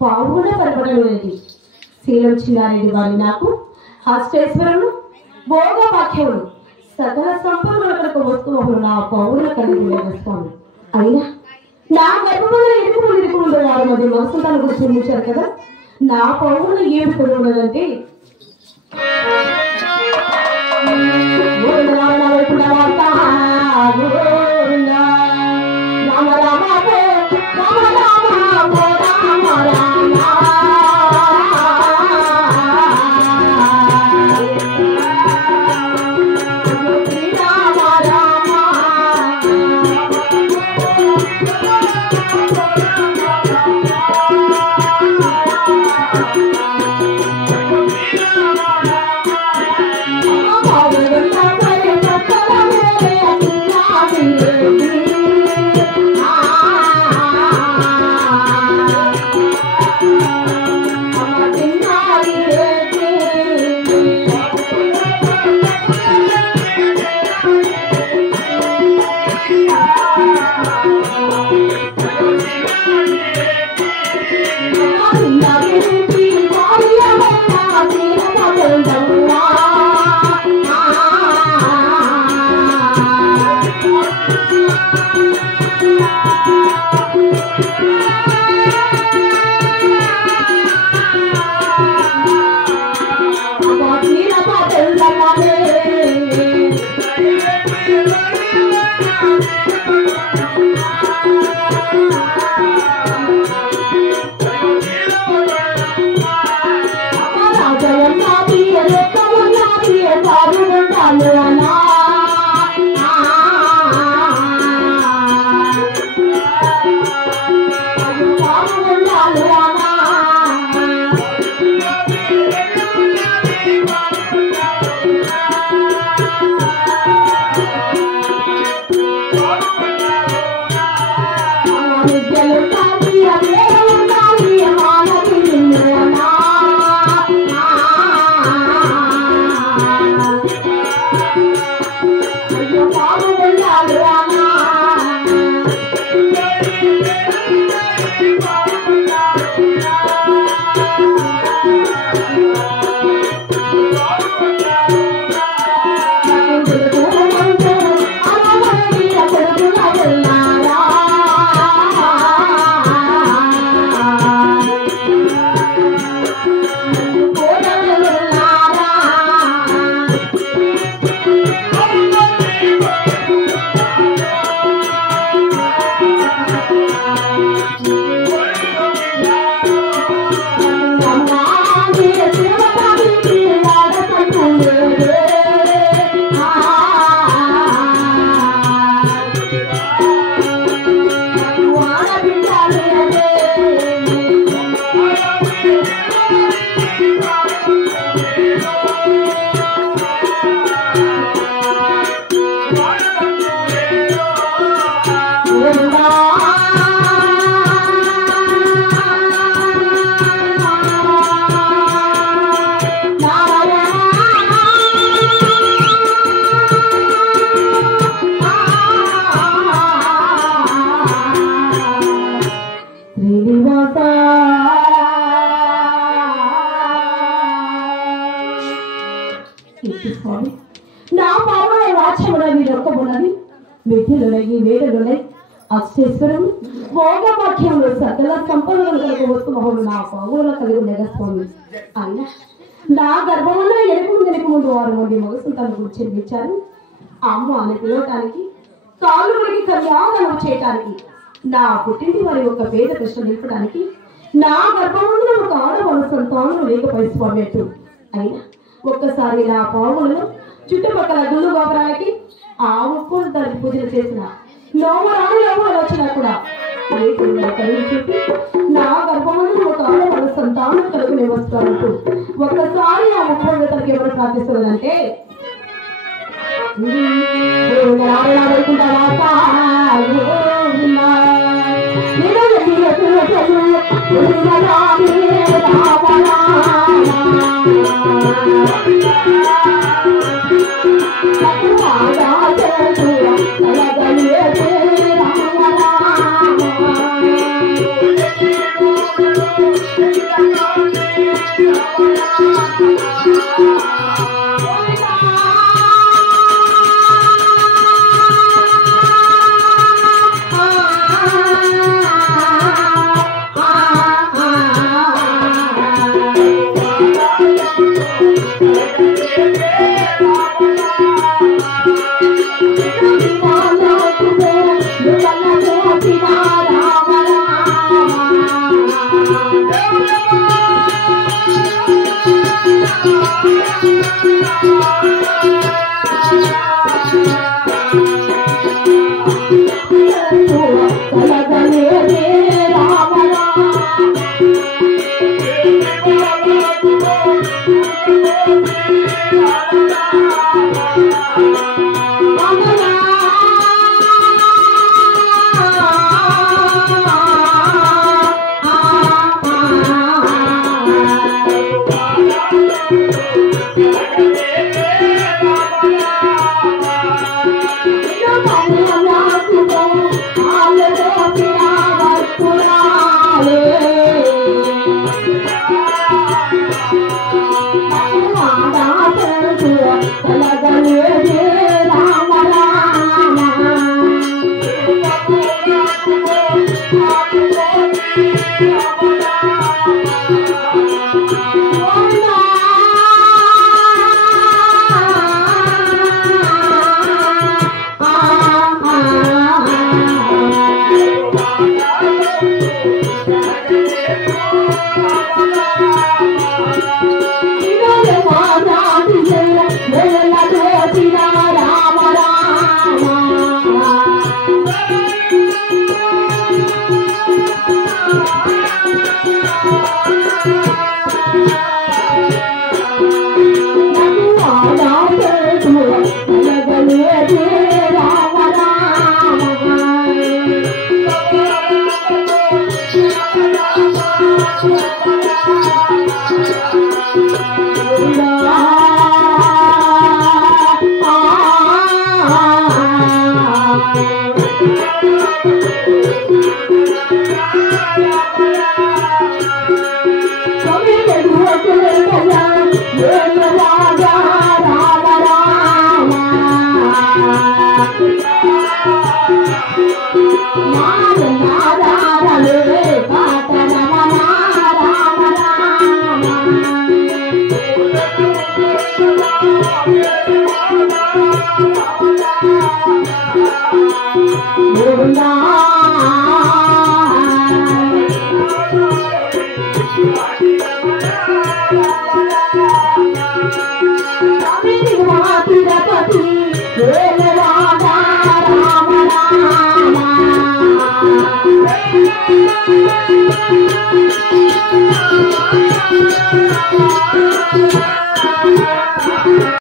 పావుగా కనపడలేదు. శీలం చిన్నారెడ్డి వారి నాకు హస్తేశ్వరుడు భోగవాక్యములు సకల సంపన్నులకు వస్తువులు నా పౌరుల కలిగి వేస్తాను. అయినా నా గర్భంలో ఎదుర్కొండు వారి మధ్య మనసుతాను కూడా చూపించారు కదా. నా పౌరులు ఏమి కొనుగోలంటే నా పాపల వాచ్యములని రొక్కములని మిథిలులై వేదలులై అష్టేశ్వరం భోగవాక్యంలో సకల సంపదలు కలిగి వస్తువులు నా పావుల కలిగి నెగస్వామి. అయినా నా గర్భంలో ఎనుకు ముందు వారు మంది మగసంతాన్ని గురించి చెల్లించారు. అమ్మ అని పిలవటానికి కాలువలకి కళ్యాణం చేయటానికి నా పుట్టింటి వారి ఒక వేద ప్రశ్న నింపడానికి నా గర్భంలో ఒక ఆడవాళ్ళ సంతానం లేకపోయి స్వామి అట్టు. అయినా ఒక్కసారి నా పావులను చుట్టుపక్కల గుళ్ళు గోపురాలకి ఆ ఉప్పు దానికి పూజలు చేసిన నోమరాలు ఎవరు వచ్చినా కూడా కలిగి చెప్పి నా గర్భంలో ఒక ఆడవాళ్ళ సంతానం కలుగునే వస్తానంటూ ఒక్కసారి ఆ ఉప్పు తనకి ఎవరు ప్రార్థిస్తుందంటే వైకుంఠ Thank you.